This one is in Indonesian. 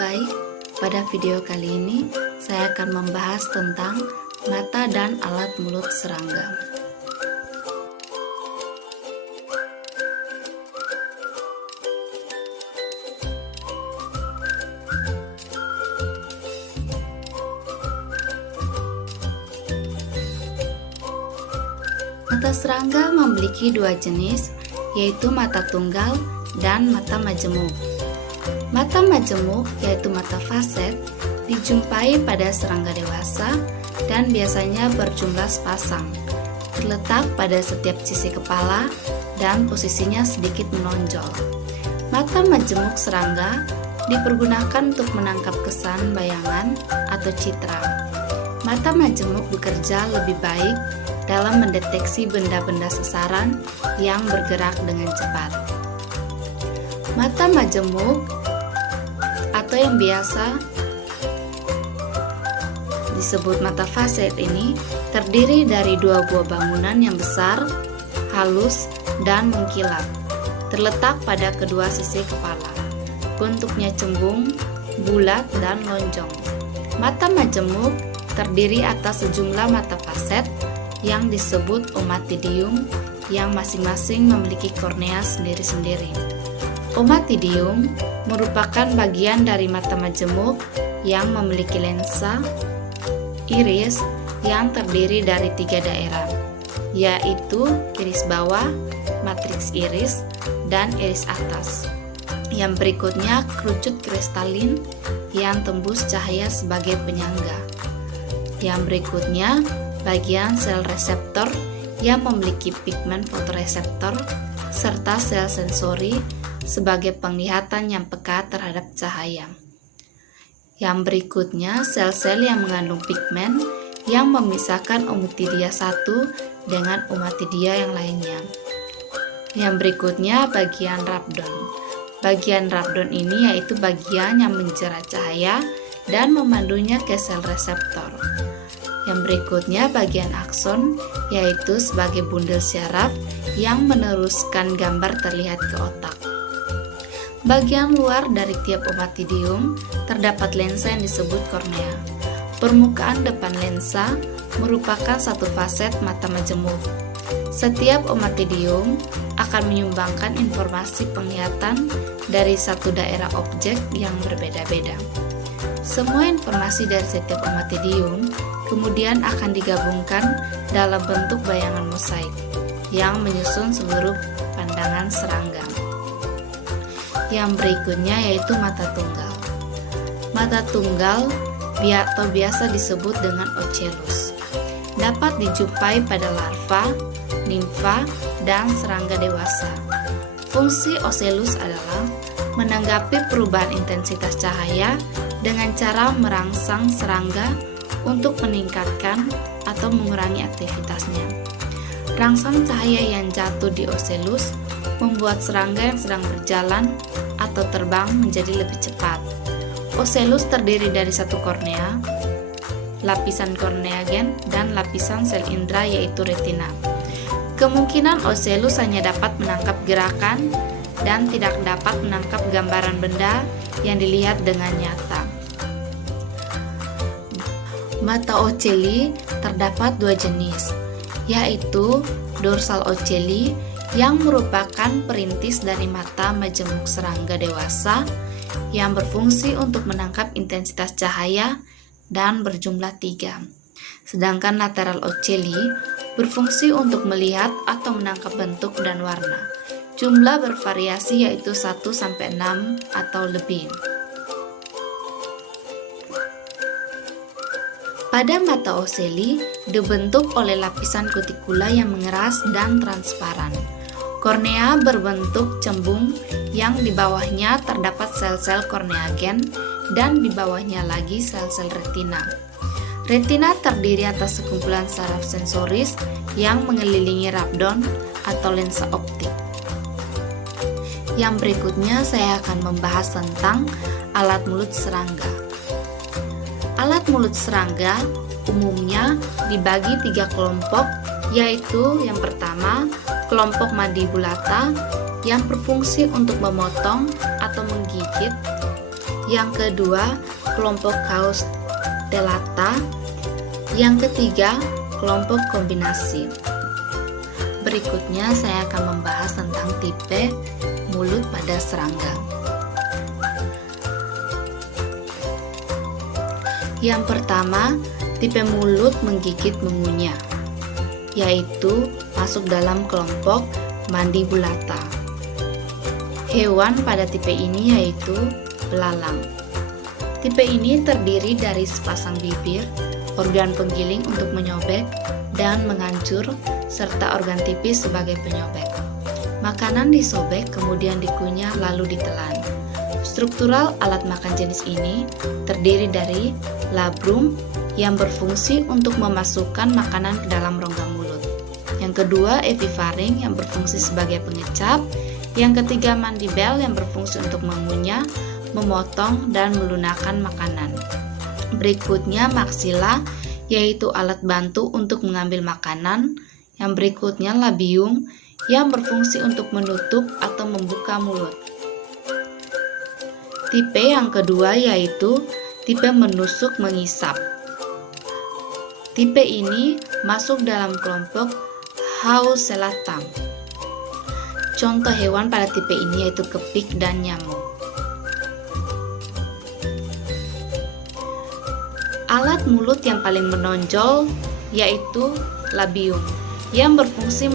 Baik, pada video kali ini saya akan membahas tentang mata dan alat mulut serangga. Mata serangga memiliki dua jenis, yaitu mata tunggal dan mata majemuk. Mata majemuk, yaitu mata faset, dijumpai pada serangga dewasa dan biasanya berjumlah sepasang, terletak pada setiap sisi kepala dan posisinya sedikit menonjol. Mata majemuk serangga dipergunakan untuk menangkap kesan bayangan atau citra. Mata majemuk bekerja lebih baik dalam mendeteksi benda-benda sesaran yang bergerak dengan cepat. Mata majemuk atau yang biasa disebut mata faset ini terdiri dari dua buah bangunan yang besar, halus, dan mengkilap, terletak pada kedua sisi kepala. Bentuknya cembung, bulat, dan lonjong. Mata majemuk terdiri atas sejumlah mata faset yang disebut omatidium yang masing-masing memiliki kornea sendiri-sendiri. Omatidium merupakan bagian dari mata majemuk yang memiliki lensa iris yang terdiri dari 3 daerah, yaitu iris bawah, matriks iris, dan iris atas. Yang berikutnya kerucut kristalin yang tembus cahaya sebagai penyangga. Yang berikutnya bagian sel reseptor yang memiliki pigmen fotoreseptor serta sel sensori sebagai penglihatan yang peka terhadap cahaya. Yang berikutnya sel-sel yang mengandung pigmen yang memisahkan omatidia satu dengan omatidia yang lainnya. Yang berikutnya bagian rabdon. Bagian rabdon ini yaitu bagian yang menjerat cahaya dan memandunya ke sel reseptor. Yang berikutnya bagian akson, yaitu sebagai bundel syaraf yang meneruskan gambar terlihat ke otak. Bagian luar dari tiap omatidium terdapat lensa yang disebut kornea. Permukaan depan lensa merupakan satu faset mata majemuk. Setiap omatidium akan menyumbangkan informasi penglihatan dari satu daerah objek yang berbeda-beda. Semua informasi dari setiap omatidium kemudian akan digabungkan dalam bentuk bayangan mosaik yang menyusun seluruh pandangan serangga. Yang berikutnya yaitu mata tunggal. Mata tunggal atau biasa disebut dengan ocellus dapat dijumpai pada larva, nimfa, dan serangga dewasa. Fungsi ocellus adalah menanggapi perubahan intensitas cahaya dengan cara merangsang serangga untuk meningkatkan atau mengurangi aktivitasnya. Rangsang cahaya yang jatuh di ocellus membuat serangga yang sedang berjalan atau terbang menjadi lebih cepat. Ocellus terdiri dari satu kornea, lapisan kornea gen, dan lapisan sel indera yaitu retina. Kemungkinan ocellus hanya dapat menangkap gerakan dan tidak dapat menangkap gambaran benda yang dilihat dengan nyata. Mata ocelli terdapat dua jenis, yaitu dorsal ocelli yang merupakan perintis dari mata majemuk serangga dewasa yang berfungsi untuk menangkap intensitas cahaya dan berjumlah 3. Sedangkan lateral ocelli berfungsi untuk melihat atau menangkap bentuk dan warna. Jumlah bervariasi yaitu 1-6 atau lebih. Pada mata ocelli dibentuk oleh lapisan kutikula yang mengeras dan transparan. Kornea berbentuk cembung yang di bawahnya terdapat sel-sel kornea gen dan di bawahnya lagi sel-sel retina. Retina terdiri atas sekumpulan saraf sensoris yang mengelilingi rabdon atau lensa optik. Yang berikutnya saya akan membahas tentang alat mulut serangga. Alat mulut serangga umumnya dibagi 3 kelompok, yaitu yang pertama, kelompok mandibulata yang berfungsi untuk memotong atau menggigit. Yang kedua, kelompok Coustellata. Yang ketiga, kelompok kombinasi. Berikutnya saya akan membahas tentang tipe mulut pada serangga. Yang pertama, tipe mulut menggigit mengunyah, yaitu masuk dalam kelompok Mandibulata. Hewan pada tipe ini yaitu belalang. Tipe ini terdiri dari sepasang bibir, organ penggiling untuk menyobek dan menghancur, serta organ tipis sebagai penyobek. Makanan disobek, kemudian dikunyah lalu ditelan. Struktural alat makan jenis ini terdiri dari labrum yang berfungsi untuk memasukkan makanan ke dalam rongga mulut. Yang kedua, epifaring yang berfungsi sebagai pengecap. Yang ketiga, mandibel yang berfungsi untuk mengunyah, memotong, dan melunakkan makanan. Berikutnya, maksila yaitu alat bantu untuk mengambil makanan. Yang berikutnya, labium yang berfungsi untuk menutup atau membuka mulut. Tipe yang kedua yaitu tipe menusuk mengisap. Tipe ini masuk dalam kelompok Hauselata. Contoh hewan pada tipe ini yaitu kepik dan nyamuk. Alat mulut yang paling menonjol yaitu labium yang berfungsi